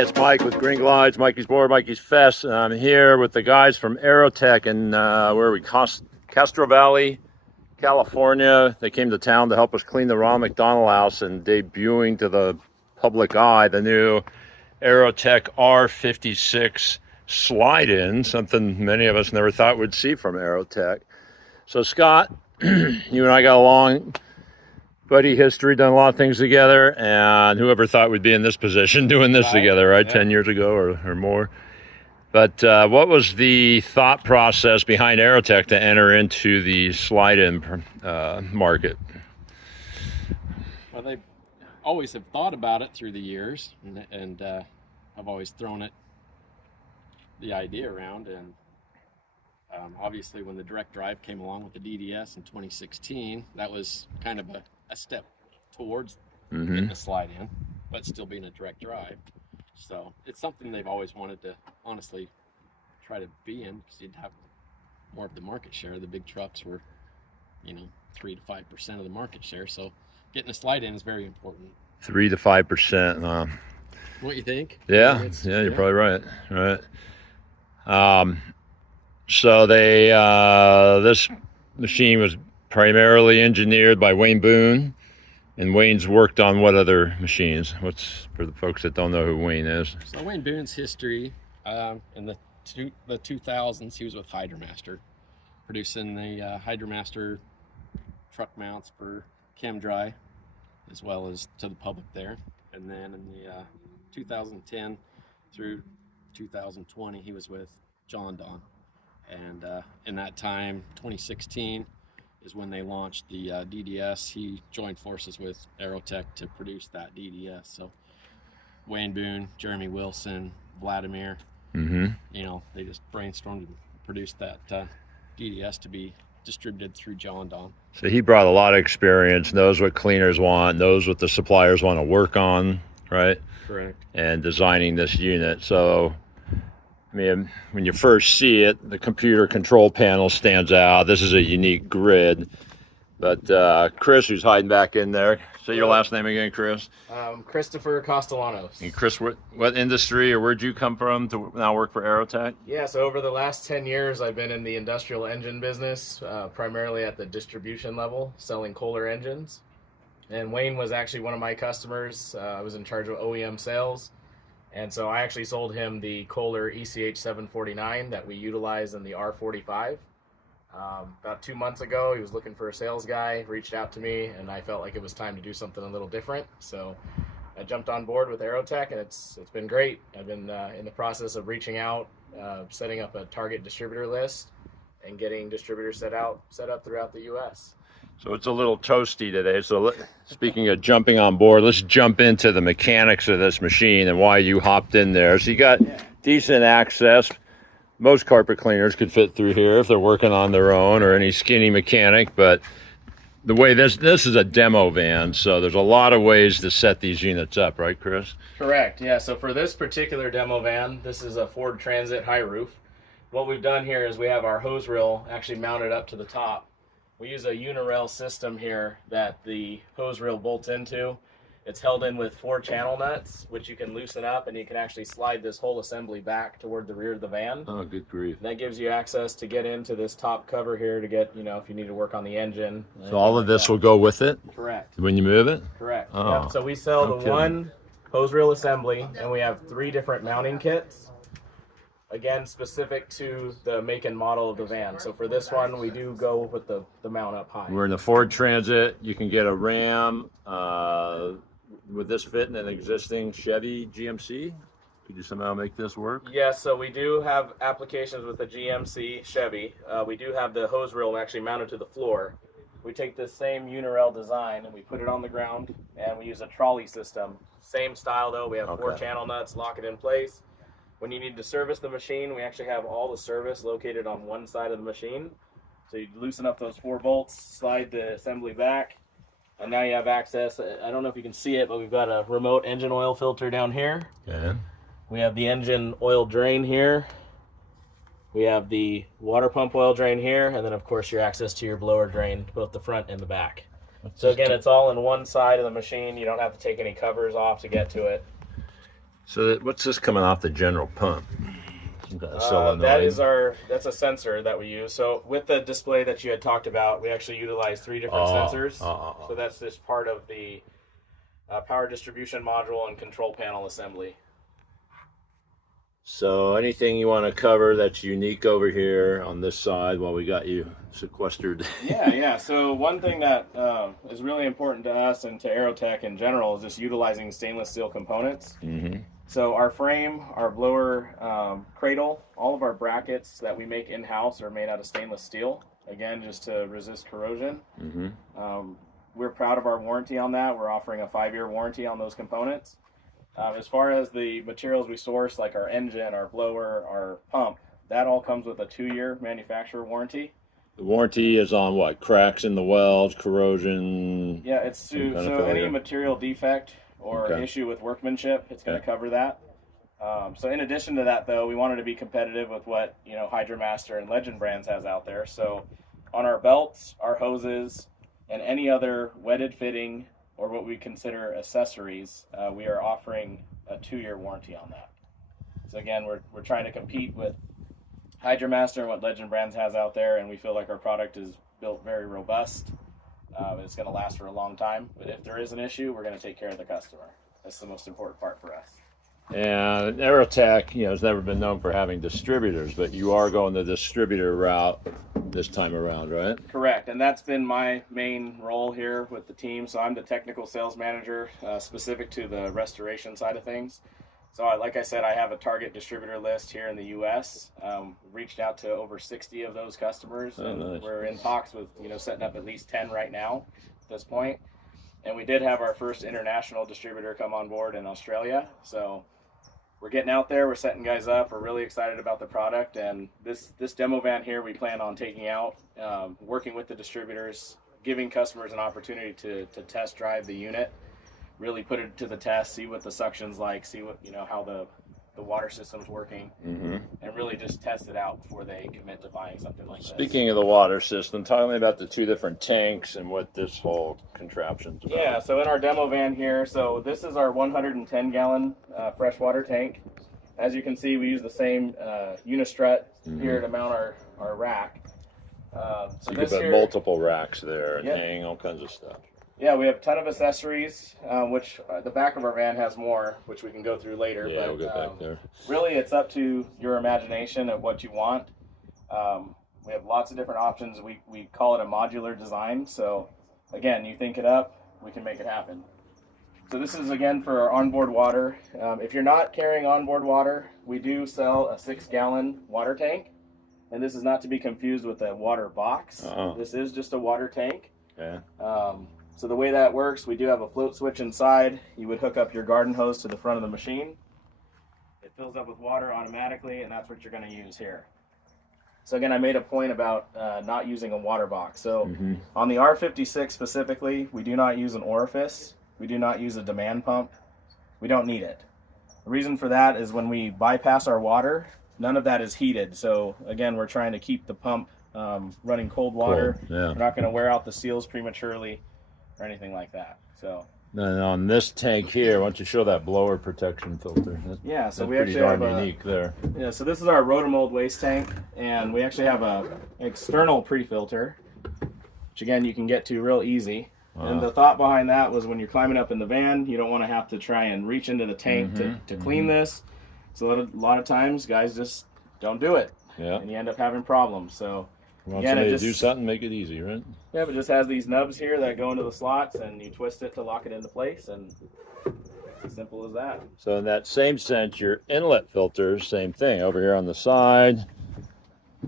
Hi, it's Mike with Green Glides, Mikey's Board, Mikey's Fest, and I'm here with the guys from AEROTECH in, where are we, Castro Valley, California. They came to town to help us clean the Ronald McDonald House and debuting to the public eye the new AEROTECH R56 slide-in, something many of us never thought we'd see from AEROTECH. So Scott, you and I got along, buddy history, done a lot of things together, and whoever thought we'd be in this position doing this together, right? Yeah. 10 years ago or more. But what was the thought process behind AEROTECH to enter into the slide-in market? Well, they always have thought about it through the years, and I've always thrown the idea around. And obviously, when the direct drive came along with the DDS in 2016, that was kind of a step towards getting a slide-in, but still being a direct drive. So it's something they've always wanted to honestly try to be in, because you'd have more of the market share. The big trucks were, 3 to 5% of the market share. So getting a slide-in is very important. 3 to 5%. What you think? Yeah, you're probably right. Right. So they this machine was primarily engineered by Wayne Boone, and Wayne's worked on what other machines? What's, for the folks that don't know who Wayne is? So Wayne Boone's history, in the 2000s, he was with HydroMaster, producing the HydroMaster truck mounts for ChemDry, as well as to the public there. And then in the 2010 through 2020, he was with Jon-Don. And in that time, 2016, is when they launched the DDS. He joined forces with AEROTECH to produce that DDS. So Wayne Boone, Jeremy Wilson, Vladimir, they just brainstormed and produced that DDS to be distributed through Jon-Don. So he brought a lot of experience, knows what cleaners want, knows what the suppliers want to work on, right? Correct. And designing this unit. So I mean, when you first see it, the computer control panel stands out. This is a unique grid. But Chris, who's hiding back in there. Say your last name again, Chris. Christopher Castellanos. And Chris, what industry or where'd you come from to now work for AEROTECH? Yeah, so over the last 10 years, I've been in the industrial engine business, primarily at the distribution level, selling Kohler engines. And Wayne was actually one of my customers. I was in charge of OEM sales. And so I actually sold him the Kohler ECH749 that we utilize in the R45. About 2 months ago, he was looking for a sales guy, reached out to me, and I felt like it was time to do something a little different. So I jumped on board with AEROTECH, and it's been great. I've been in the process of reaching out, setting up a target distributor list, and getting distributors set up throughout the U.S. So it's a little toasty today. So speaking of jumping on board, let's jump into the mechanics of this machine and why you hopped in there. So you got decent access. Most carpet cleaners could fit through here if they're working on their own, or any skinny mechanic. But the way this is a demo van, so there's a lot of ways to set these units up, right, Chris? Correct. Yeah. So for this particular demo van, this is a Ford Transit high roof. What we've done here is we have our hose reel actually mounted up to the top. We use a unirail system here that the hose reel bolts into. It's held in with 4 channel nuts, which you can loosen up, and you can actually slide this whole assembly back toward the rear of the van. Oh, good grief. And that gives you access to get into this top cover here to get, if you need to work on the engine. So all of this will go with it? Correct. When you move it? Correct. Oh, yep. So we sell the one hose reel assembly, and we have 3 different mounting kits. Again, specific to the make and model of the van. So for this one, we do go with the mount up high. We're in the Ford Transit. You can get a Ram. Would this fit in an existing Chevy GMC? Could you somehow make this work? Yes, so we do have applications with the GMC Chevy. We do have the hose reel actually mounted to the floor. We take this same unirail design and we put it on the ground, and we use a trolley system. Same style though. We have 4 channel nuts, lock it in place. When you need to service the machine, we actually have all the service located on one side of the machine. So you loosen up those 4 bolts, slide the assembly back, and now you have access. I don't know if you can see it, but we've got a remote engine oil filter down here. Yeah. We have the engine oil drain here. We have the water pump oil drain here, and then of course your access to your blower drain, both the front and the back. So again, it's all in one side of the machine. You don't have to take any covers off to get to it. So what's this coming off the general pump? Some kind of solenoid. That's a sensor that we use. So with the display that you had talked about, we actually utilize 3 different sensors. So that's just part of the power distribution module and control panel assembly. So anything you want to cover that's unique over here on this side while we got you sequestered? Yeah. So one thing that is really important to us and to AEROTECH in general is just utilizing stainless steel components. So our frame, our blower cradle, all of our brackets that we make in-house are made out of stainless steel. Again, just to resist corrosion. We're proud of our warranty on that. We're offering a 5-year warranty on those components. As far as the materials we source, like our engine, our blower, our pump, that all comes with a 2-year manufacturer warranty. The warranty is on what? Cracks in the welds, corrosion? Yeah, it's so any material defect or issue with workmanship, it's going to cover that. So in addition to that, though, we wanted to be competitive with what 𝐻YDROMASTER and Legend brands has out there. So on our belts, our hoses, and any other wetted fitting or what we consider accessories, we are offering a 2-year warranty on that. So again, we're trying to compete with 𝐻YDROMASTER and what Legend brands has out there, and we feel like our product is built very robust. It's going to last for a long time, but if there is an issue, we're going to take care of the customer. That's the most important part for us. And AEROTECH, has never been known for having distributors, but you are going the distributor route this time around, right? Correct, and that's been my main role here with the team. So I'm the technical sales manager, specific to the restoration side of things. So like I said, I have a target distributor list here in the U.S. Reached out to over 60 of those customers, and nice. We're in talks with setting up at least 10 right now at this point. And we did have our first international distributor come on board in Australia. So we're getting out there, we're setting guys up, we're really excited about the product, and this demo van here we plan on taking out, working with the distributors, giving customers an opportunity to test drive the unit, really put it to the test, see what the suction's like, see what how the water system's working, and really just test it out before they commit to buying something like this. Speaking of the water system, tell me about the 2 different tanks and what this whole contraption's about. Yeah, so in our demo van here, so this is our 110-gallon freshwater tank. As you can see, we use the same unistrut here to mount our rack. So you can put multiple racks there and hang all kinds of stuff. Yeah, we have a ton of accessories, which the back of our van has more, which we can go through later. Yeah, but, we'll get back there. Really, it's up to your imagination of what you want. We have lots of different options. We call it a modular design. So, again, you think it up, we can make it happen. So this is, again, for our onboard water. If you're not carrying onboard water, we do sell a 6-gallon water tank. And this is not to be confused with a water box. This is just a water tank. Yeah. So the way that works, we do have a float switch inside. You would hook up your garden hose to the front of the machine. It fills up with water automatically, and that's what you're going to use here. So again, I made a point about not using a water box. So on the R56 specifically, we do not use an orifice. We do not use a demand pump. We don't need it. The reason for that is when we bypass our water, none of that is heated. So again, we're trying to keep the pump running cold water. We're not going to wear out the seals prematurely or anything like that. So then on this tank here, why don't you show that blower protection filter? So we pretty actually darn have unique there. Yeah, so this is our rotomold waste tank, and we actually have an external pre-filter, which again you can get to real easy. And the thought behind that was when you're climbing up in the van, you don't want to have to try and reach into the tank to clean this. So a lot of times guys just don't do it, and you end up having problems. So Again, somebody to do something, make it easy, right? Yeah, but it just has these nubs here that go into the slots, and you twist it to lock it into place, and it's as simple as that. So in that same sense, your inlet filters, same thing, over here on the side.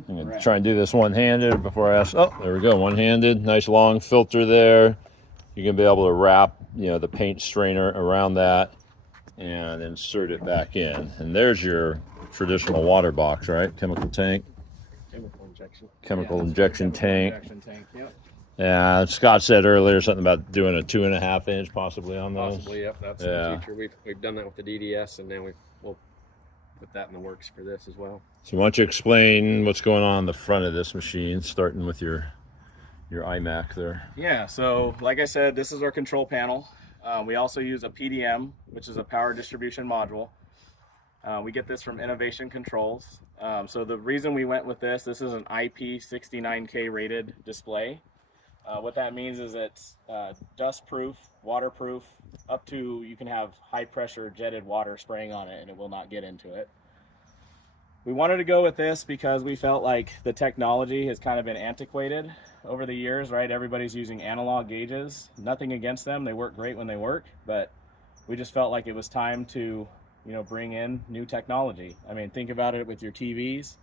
I'm going to try and do this one-handed before I ask. Oh, there we go, one-handed. Nice long filter there. You're going to be able to wrap, the paint strainer around that and insert it back in. And there's your traditional water box, right? Chemical tank. Chemical injection tank. Yeah, Scott said earlier something about doing a 2.5 inch possibly on those. Possibly, yep. That's the future. We've done that with the DDS, and now we'll put that in the works for this as well. So why don't you explain what's going on the front of this machine, starting with your iMac there. Yeah, so like I said, this is our control panel. We also use a PDM, which is a power distribution module. We get this from Innovation Controls. So the reason we went with this is an IP69K rated display. What that means is it's dust proof, waterproof, up to you can have high pressure jetted water spraying on it and it will not get into it. We wanted to go with this because we felt like the technology has kind of been antiquated over the years, right? Everybody's using analog gauges. Nothing against them, they work great when they work, but we just felt like it was time to, you know, bring in new technology. I mean, think about it with your TVs.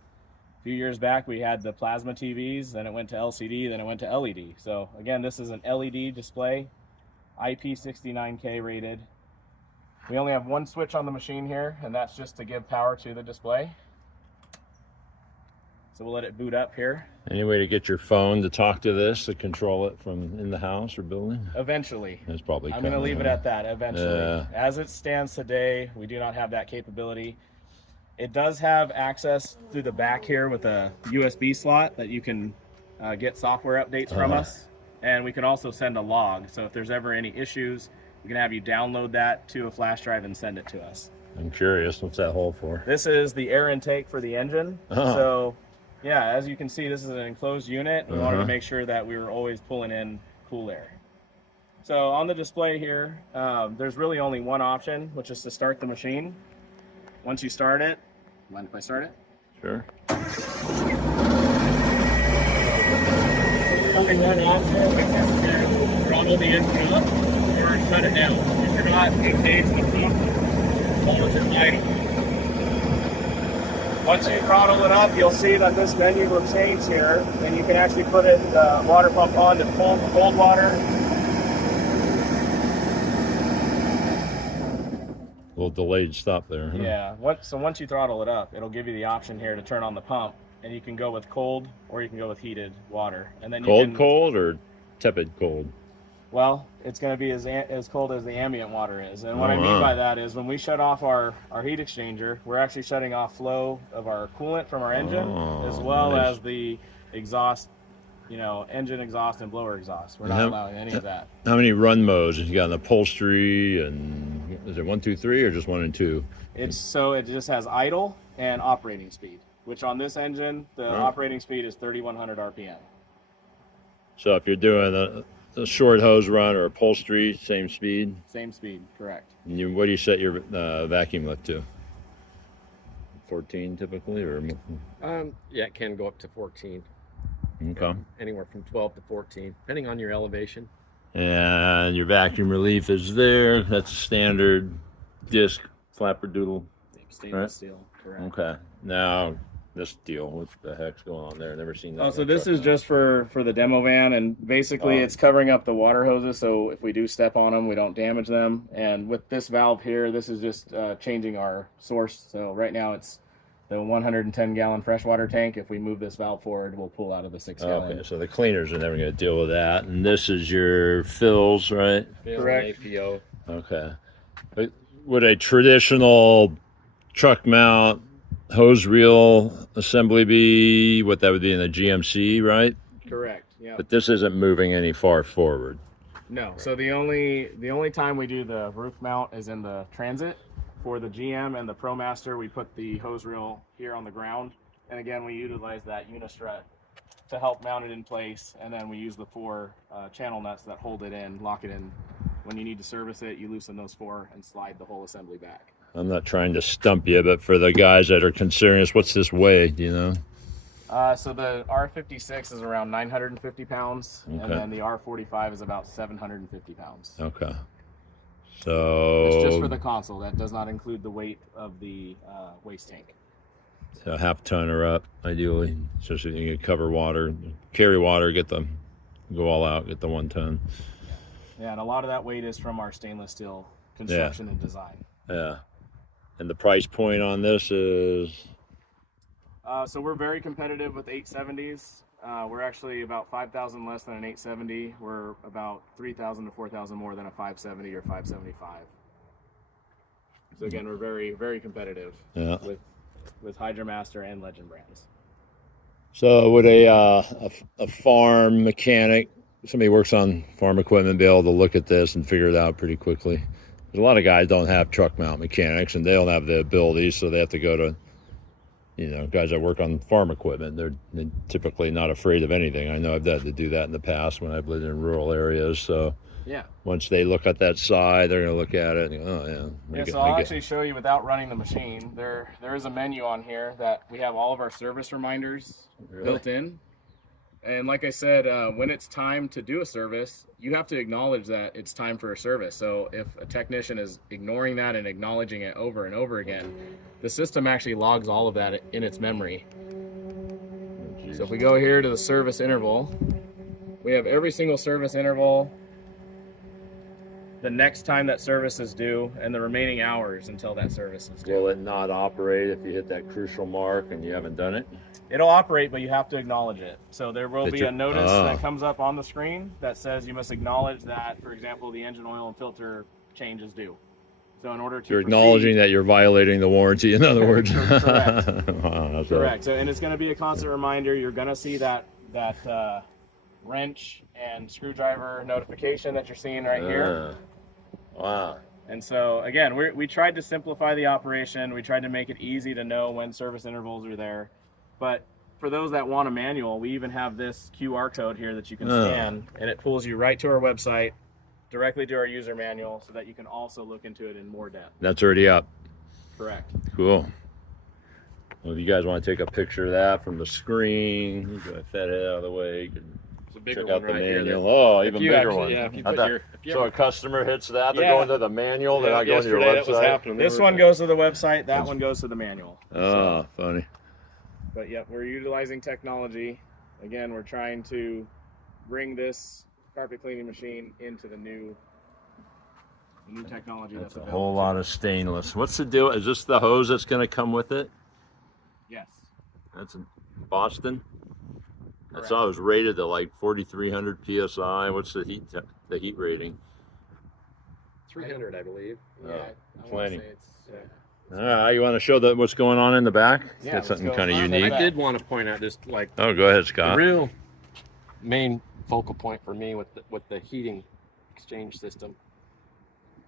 A few years back, we had the plasma TVs, then it went to LCD, then it went to LED. So again, this is an LED display, IP69K rated. We only have one switch on the machine here, and that's just to give power to the display. So we'll let it boot up here. Any way to get your phone to talk to this, to control it from in the house or building? Eventually. That's probably I'm going to leave it at that, eventually. Yeah. As it stands today, we do not have that capability. It does have access through the back here with a USB slot that you can get software updates from us. And we can also send a log. So if there's ever any issues, we can have you download that to a flash drive and send it to us. I'm curious, what's that hole for? This is the air intake for the engine. So yeah, as you can see, this is an enclosed unit. We wanted to make sure that we were always pulling in cool air. So on the display here, there's really only one option, which is to start the machine. Once you start it, mind if I start it? Sure. Starting that option, we can throttle the engine up or shut it down. If you're not engaged with the pump, hold it idle. Once you throttle it up, you'll see that this menu will change here, and you can actually put it water pump on to cold water. A little delayed stop there. Huh? Yeah. So once you throttle it up, it'll give you the option here to turn on the pump, and you can go with cold or you can go with heated water. And then Cold or tepid cold? Well, it's going to be as cold as the ambient water is. And what I mean by that is when we shut off our heat exchanger, we're actually shutting off flow of our coolant from our engine, as well as the exhaust, you know, engine exhaust and blower exhaust. We're not allowing any of that. How many run modes? You got an upholstery, and is it 1, 2, 3, or just 1 and 2? It just has idle and operating speed, which on this engine, the operating speed is 3,100 RPM. So if you're doing a short hose run or upholstery, same speed? Same speed, correct. And what do you set your vacuum lift to? 14 typically, or? Yeah, it can go up to 14. Okay. Anywhere from 12 to 14, depending on your elevation. And your vacuum relief is there. That's a standard disc flapperdoodle. Stainless steel, correct. Okay. Now this deal, what the heck's going on there? Never seen that. Oh, so this is just for the demo van, and basically it's covering up the water hoses, so if we do step on them, we don't damage them. And with this valve here, this is just changing our source. So right now it's the 110-gallon freshwater tank. If we move this valve forward, we'll pull out of the 6-gallon. Okay, so the cleaners are never going to deal with that. And this is your fills, right? Correct. APO. Okay. But would a traditional truck mount hose reel assembly be what that would be in a GMC, right? Correct. Yeah. But this isn't moving any far forward. No. So the only time we do the roof mount is in the Transit. For the GM and the ProMaster, we put the hose reel here on the ground, and again we utilize that unistrut to help mount it in place, and then we use the 4 channel nuts that hold it in, lock it in. When you need to service it, you loosen those 4 and slide the whole assembly back. I'm not trying to stump you, but for the guys that are considering this, what's this weigh, do you know? So the R56 is around 950 pounds, and then the R45 is about 750 pounds. Okay. So it's just for the console. That does not include the weight of the waste tank. So half ton or up, ideally, so you can cover water, carry water, go all out, get the 1 ton. Yeah, and a lot of that weight is from our stainless steel construction and design. Yeah. And the price point on this is? So we're very competitive with 870s. We're actually about 5,000 less than an 870. We're about 3,000 to 4,000 more than a 570 or 575. So again, we're very, very competitive with HydroMaster and Legend brands. So would a farm mechanic, somebody who works on farm equipment, be able to look at this and figure it out pretty quickly? A lot of guys don't have truck mount mechanics, and they don't have the ability, so they have to go to, you know, guys that work on farm equipment. They're typically not afraid of anything. I know I've had to do that in the past when I've lived in rural areas. So Yeah. once they look at that side, they're going to look at it and go, oh yeah. Yeah, so I'll actually show you without running the machine. There is a menu on here that we have all of our service reminders built in. And like I said, when it's time to do a service, you have to acknowledge that it's time for a service. So if a technician is ignoring that and acknowledging it over and over again, the system actually logs all of that in its memory. So if we go here to the service interval, we have every single service interval, the next time that service is due, and the remaining hours until that service is due. Will it not operate if you hit that crucial mark and you haven't done it? It'll operate, but you have to acknowledge it. So there will be a notice that comes up on the screen that says you must acknowledge that, for example, the engine oil and filter change is due. So in order to You're acknowledging that you're violating the warranty, in other words. Correct. Wow, Correct. So, and it's going to be a constant reminder. You're going to see that wrench and screwdriver notification that you're seeing right here. Wow. And so again, we tried to simplify the operation. We tried to make it easy to know when service intervals are there. But for those that want a manual, we even have this QR code here that you can scan, and it pulls you right to our website, directly to our user manual, so that you can also look into it in more depth. That's already up. Correct. Cool. Well, if you guys want to take a picture of that from the screen, you can set it out of the way. You can check out the manual. Oh, even bigger one. Yeah, if you so a customer hits that, they're going to the manual, they're not going to your That was website? happening. This one goes to the website, that one goes to the manual. Oh, funny. But yeah, we're utilizing technology. Again, we're trying to bring this carpet cleaning machine into the new technology that's A available. whole lot of stainless. What's the deal? Is this the hose that's going to come with it? Yes. That's in Boston. I Correct. saw it was rated to like 4,300 psi. What's the heat rating? 300, I believe. Yeah, I wanna plenty. say it's, All right, you want to show what's going on in the back? Yeah, That's let's something go kind of on. unique. I did want to point out just like Oh, go ahead, the Scott. real main focal point for me with the heating exchange system.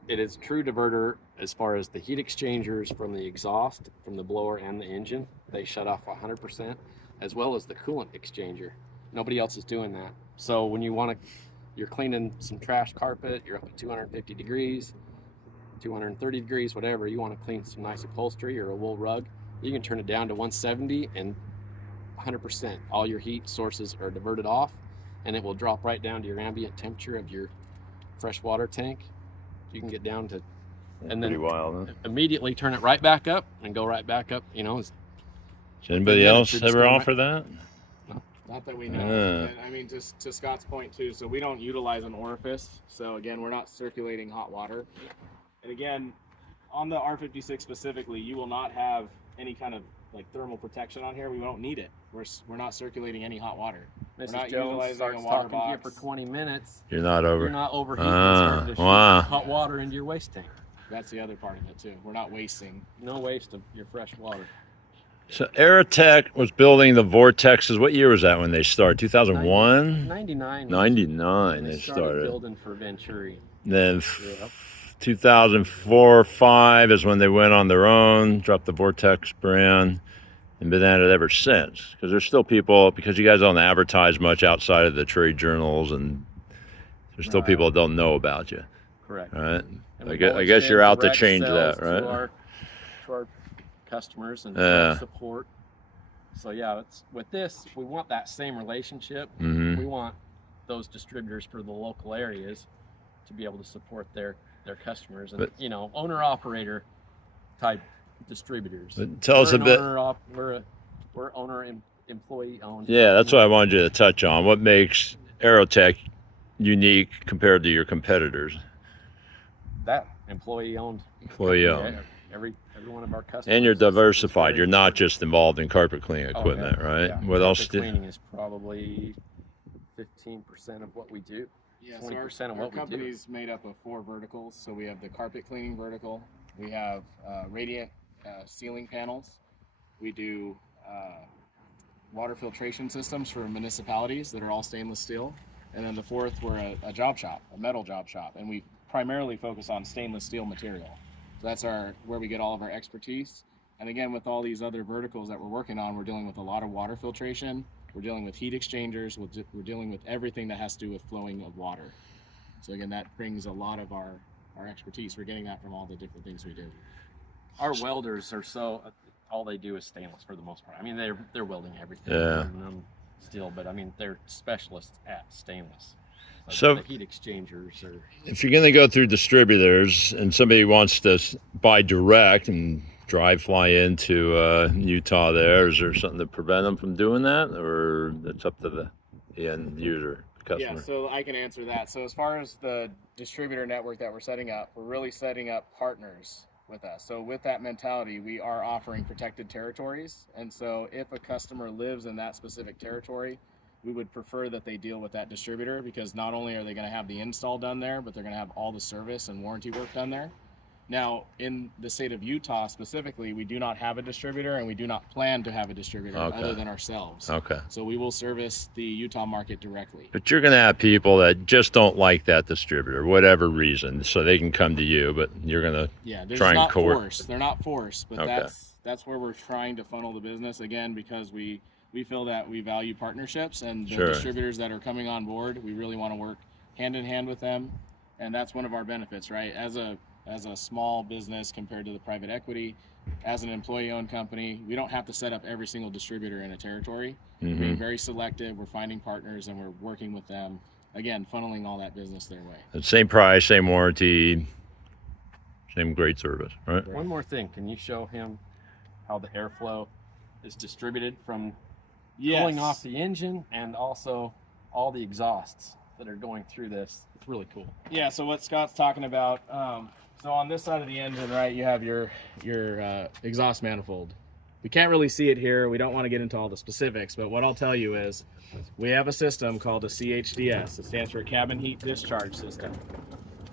It is true diverter as far as the heat exchangers from the exhaust, from the blower and the engine. They shut off 100%, as well as the coolant exchanger. Nobody else is doing that. So when you're cleaning some trash carpet, you're up at 250 degrees, 230 degrees, whatever, you want to clean some nice upholstery or a wool rug, you can turn it down to 170 and 100%. All your heat sources are diverted off, and it will drop right down to your ambient temperature of your fresh water tank. You can get down to, and Pretty then wild, huh? immediately turn it right back up and go right back up. You know, Does anybody else ever offer that? not that we know. And, I mean, just to Scott's point too, so we don't utilize an orifice. So again, we're not circulating hot water. And again, on the R56 specifically, you will not have any kind of like thermal protection on here. We don't need it. We're not circulating any hot water. We're not utilizing a water talking to you box. for 20 minutes. You're not over. You're not overheating and starting to shoot wow. hot water into your waste tank. That's the other part of it too. We're not wasting. No waste of your fresh water. So AEROTECH was building the vortexes. What year was that when they started? 2001? 99. 99 They they started started. building for Venturi. Then Yep. 2004 5 is when they went on their own, dropped the Vortex brand, and been at it ever since. Because there's still people, because you guys don't advertise much outside of the trade journals, and there's still people that don't know about you. Correct. Right? And I we've guess always you're been out to direct change sales that, right? To our customers and Yeah. support. So yeah, with this, we want that same relationship. Mhm. We want those distributors for the local areas to be able to support their customers and But- owner operator type distributors. But tell us a bit. We're owner employee owned. Yeah, that's what I wanted you to touch on. What makes AEROTECH unique compared to your competitors? That employee owned. Employee owned. Every one of our customers. And you're is diversified. very You're not important. just involved in carpet cleaning Oh, equipment, yeah, right? yeah. What else? Carpet cleaning is probably 15% of what we do. Yeah, so 20% of our what we do. company's made up of 4 verticals. So we have the carpet cleaning vertical. We have radiant ceiling panels. We do water filtration systems for municipalities that are all stainless steel. And then the 4th, we're a job shop, a metal job shop. And we primarily focus on stainless steel material. So that's where we get all of our expertise. And again, with all these other verticals that we're working on, we're dealing with a lot of water filtration. We're dealing with heat exchangers. We're dealing with everything that has to do with flowing of water. So again, that brings a lot of our expertise. We're getting that from all the different things we do. Our welders are all they do is stainless for the most part. I mean, they're welding everything. Yeah. Steel, but I mean, they're specialists at stainless. Like So the heat exchangers are. if you're going to go through distributors and somebody wants to buy direct and fly into Utah there, is there something to prevent them from doing that, or it's up to the end user, customer? Yeah, so I can answer that. So as far as the distributor network that we're setting up, we're really setting up partners with us. So with that mentality, we are offering protected territories. And so if a customer lives in that specific territory, we would prefer that they deal with that distributor, because not only are they going to have the install done there, but they're going to have all the service and warranty work done there. Now, in the state of Utah specifically, we do not have a distributor, and we do not plan to have a distributor other than ourselves. Okay. So we will service the Utah market directly. But you're going to have people that just don't like that distributor, whatever reason, so they can come to you, but you're going to try and coerce. They're not forced, but Okay. that's where we're trying to funnel the business, again, because we feel that we value partnerships, and the Sure. distributors that are coming on board, we really want to work hand in hand with them. And that's one of our benefits, right? As a small business compared to the private equity, as an employee-owned company, we don't have to set up every single distributor in a territory. We're being very selective. We're finding partners, and we're working with them. Again, funneling all that business their way. The same price, same warranty, same great service, right? One more thing, can you show him how the airflow is distributed from pulling off the engine, and also all the exhausts that are going through this? It's really cool. Yeah, so what Scott's talking about, so on this side of the engine, right, you have your exhaust manifold. We can't really see it here. We don't want to get into all the specifics, but what I'll tell you is we have a system called a CHDS. It stands for Cabin Heat Discharge System.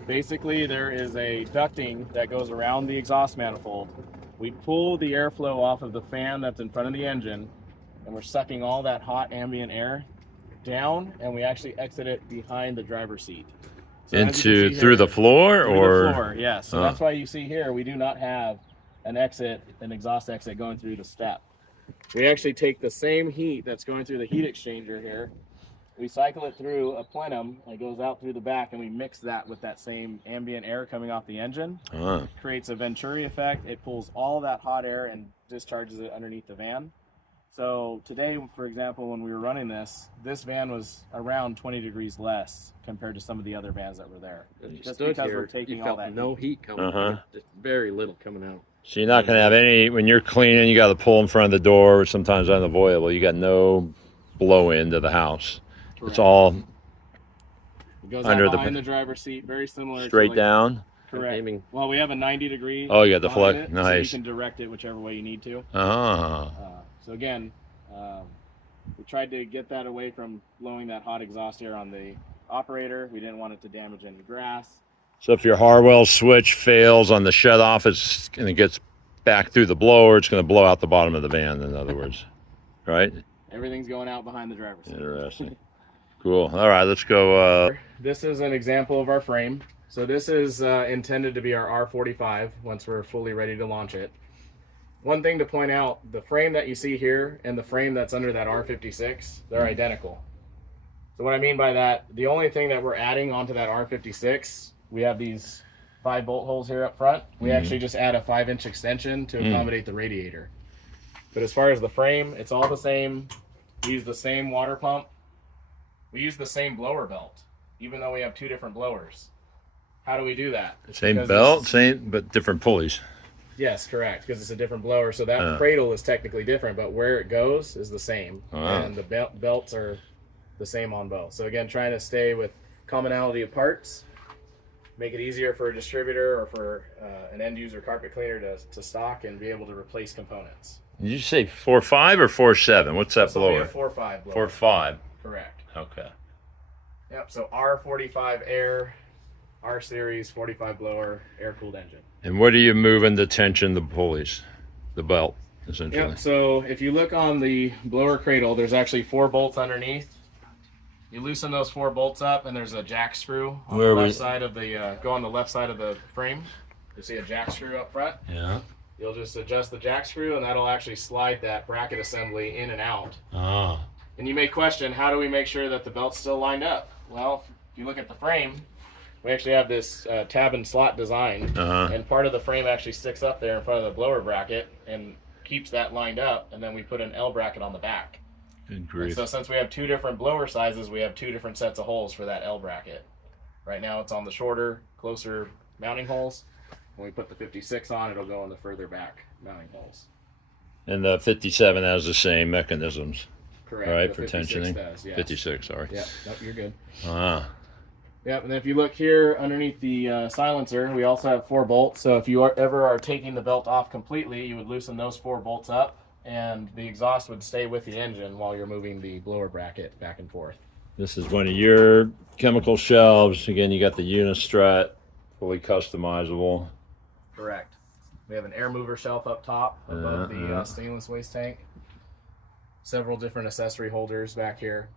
Basically, there is a ducting that goes around the exhaust manifold. We pull the airflow off of the fan that's in front of the engine, and we're sucking all that hot ambient air down, and we actually exit it behind the driver's seat. So Through the floor, through the floor, yes. So that's why you see here we do not have an exhaust exit going through the step. We actually take the same heat that's going through the heat exchanger here, we cycle it through a plenum, it goes out through the back, and we mix that with that same ambient air coming off the engine. Creates a Venturi effect. It pulls all that hot air and discharges it underneath the van. So today, for example, when we were running this van was around 20 degrees less compared to some of the other vans that were there. Just because we're taking all that no heat coming, just very little coming out. So you're not going to have any, when you're cleaning, you got to pull in front of the door, which sometimes is unavoidable. You got no blow into the house. Correct. It's all it goes under out behind the driver's seat, very similar. Straight down. Correct. Well, we have a 90-degree. Oh, you got the flex. Nice. So you can direct it whichever way you need to. So again, we tried to get that away from blowing that hot exhaust air on the operator. We didn't want it to damage any grass. So if your Harwell switch fails on the shut-off, and it gets back through the blower, it's going to blow out the bottom of the van, in other words, right? Everything's going out behind the driver's seat. Interesting. Cool. All right, let's go. This is an example of our frame. So this is intended to be our R45 once we're fully ready to launch it. One thing to point out, the frame that you see here and the frame that's under that R56, they're identical. So what I mean by that, the only thing that we're adding onto that R56, we have these 5 bolt holes here up front. We actually just add a 5-inch extension to accommodate the radiator. But as far as the frame, it's all the same. We use the same water pump. We use the same blower belt, even though we have 2 different blowers. How do we do that? Same belt, same, but different pulleys. Yes, correct, because it's a different blower. So that cradle is technically different, but where it goes is the same. And the belts are the same on both. So again, trying to stay with commonality of parts, make it easier for a distributor or for an end user carpet cleaner to stock and be able to replace components. Did you say 4.5 or 4.7? What's that blower? 4.5 blower. 4.5. Correct. Okay. Yep, so R45 air, R series 45 blower, air-cooled engine. And what are you moving the tension, the pulleys, the belt, essentially? Yep, so if you look on the blower cradle, there's actually 4 bolts underneath. You loosen those 4 bolts up, and there's a jack screw on Where the we- left side of the, go on the left side of the frame. You see a jack screw up front? Yeah. You'll just adjust the jack screw, and that'll actually slide that bracket assembly in and out. Oh. And you may question, how do we make sure that the belt's still lined up? Well, if you look at the frame, we actually have this tab and slot design, and part of the frame actually sticks up there in front of the blower bracket and keeps that lined up, and then we put an L bracket on the back. Good grief. So since we have 2 different blower sizes, we have 2 different sets of holes for that L bracket. Right now it's on the shorter, closer mounting holes. When we put the 56 on, it'll go in the further back mounting holes. And the 57 has the same mechanisms, Correct. right, The for 56 tensioning? does, yes. 56, sorry. Yeah, nope, you're good. Ah. Yep, and if you look here underneath the silencer, we also have 4 bolts. So if you ever are taking the belt off completely, you would loosen those 4 bolts up, and the exhaust would stay with the engine while you're moving the blower bracket back and forth. This is one of your chemical shelves. Again, you got the Unistrut, fully customizable. Correct. We have an air mover shelf up top above the stainless waste tank. Several different accessory holders back here.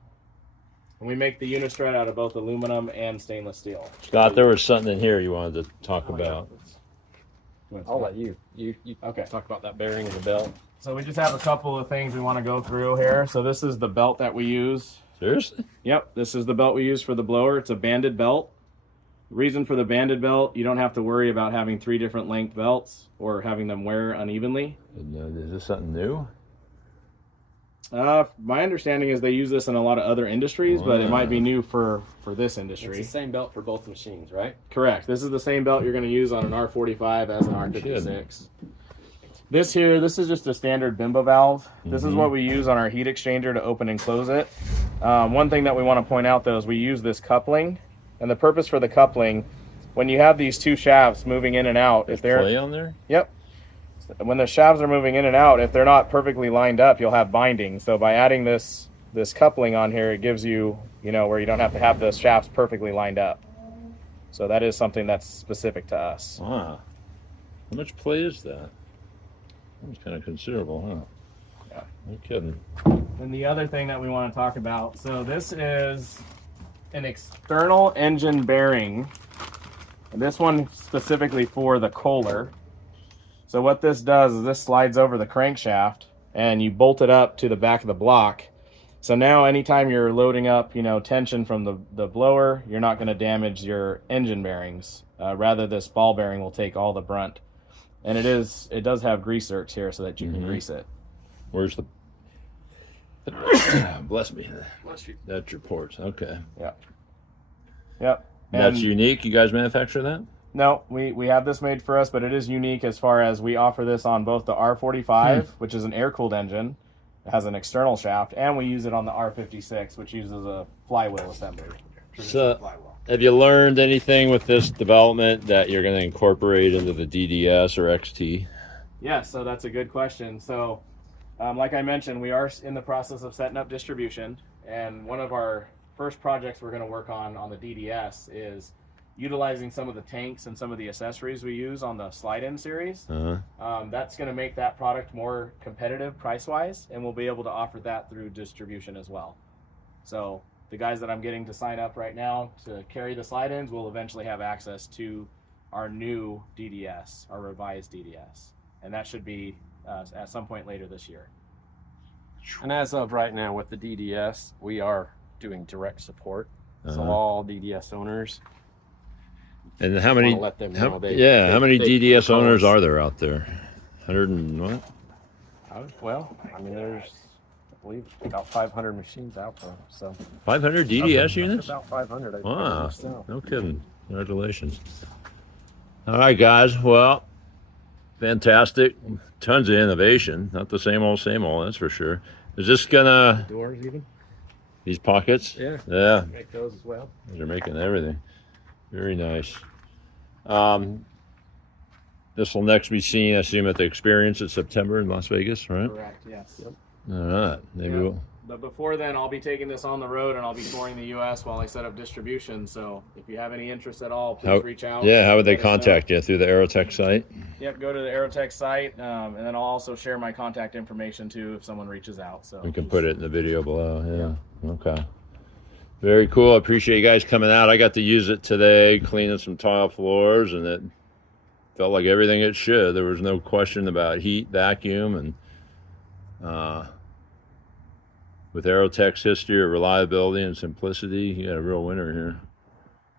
And we make the Unistrut out of both aluminum and stainless steel. Scott, there was something in here you wanted to talk about. I'll let you Okay. talk about that bearing and the belt. So we just have a couple of things we want to go through here. So this is the belt that we use. Seriously? Yep, this is the belt we use for the blower. It's a banded belt. Reason for the banded belt, you don't have to worry about having 3 different length belts or having them wear unevenly. Is this something new? My understanding is they use this in a lot of other industries, but it might be new for this industry. It's the same belt for both machines, right? Correct. This is the same belt you're going to use on an R45 as an R56. This is just a standard bimbo valve. This is what we use on our heat exchanger to open and close it. One thing that we want to point out, though, is we use this coupling. And the purpose for the coupling, when you have these 2 shafts moving in and out, if they're... Play on there? Yep. When the shafts are moving in and out, if they're not perfectly lined up, you'll have binding. So by adding this coupling on here, it gives you, where you don't have to have the shafts perfectly lined up. So that is something that's specific to us. Wow. How much play is that? That's kind of considerable, huh? Yeah. No kidding. And the other thing that we want to talk about, so this is an external engine bearing. And this one specifically for the Kohler. So what this does is this slides over the crankshaft and you bolt it up to the back of the block. So now anytime you're loading up, tension from the blower, you're not going to damage your engine bearings. Rather, this ball bearing will take all the brunt. And it does have grease zerks here so that you can grease it. Where's the... Bless me. That's your ports. Okay. Yeah. Yep. And that's unique? You guys manufacture that? No, we have this made for us, but it is unique as far as we offer this on both the R45, which is an air-cooled engine. It has an external shaft, and we use it on the R56, which uses a flywheel assembly. So, have you learned anything with this development that you're going to incorporate into the DDS or XT? Yeah, so that's a good question. So, like I mentioned, we are in the process of setting up distribution, and one of our first projects we're going to work on the DDS is utilizing some of the tanks and some of the accessories we use on the slide-in series. That's going to make that product more competitive price-wise, and we'll be able to offer that through distribution as well. So the guys that I'm getting to sign up right now to carry the slide-ins will eventually have access to our new DDS, our revised DDS, and that should be at some point later this year. And as of right now with the DDS, we are doing direct support. So all DDS owners, and how many? let them know how many DDS owners are there out there? 100 and what? Well, I mean, there's, I believe, about 500 machines out there. So 500 DDS units? About 500. I Wow, believe, so. no kidding. Congratulations. All right, guys. Well, fantastic. Tons of innovation. Not the same old, that's for sure. Is this gonna... Doors even? These pockets? Yeah. Yeah. Make those as well. They're making everything. Very nice. This will next be seen, I assume, at the Experience in September in Las Vegas, right? Correct, yes. Yep. All right. Maybe we'll... But before then, I'll be taking this on the road, and I'll be touring the U.S. while I set up distribution. So if you have any interest at all, please reach out. Yeah, how would they Let us know. contact you? Through the AEROTECH site? Yep, go to the AEROTECH site, and then I'll also share my contact information, too, if someone reaches out. So We can put it in the video below, yeah. Okay. Very cool. I appreciate you guys coming out. I got to use it today, cleaning some tile floors, and it felt like everything it should. There was no question about heat, vacuum, and with AEROTECH's history of reliability and simplicity, you got a real winner here.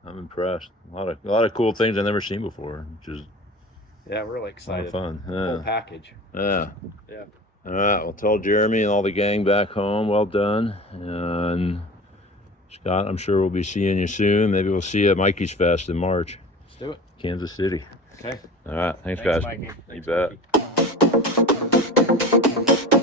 I'm impressed. A lot of cool things I've never seen before, which is Yeah, we're really excited. fun. Full Yeah. package. Yeah. Yeah. All right. Well, tell Jeremy and all the gang back home, well done. And Scott, I'm sure we'll be seeing you soon. Maybe we'll see you at Mikey's Fest in March, Let's do it. Kansas City. Okay. All right. Thanks Thanks, guys. Mikey. You Thanks, bet. Mikey.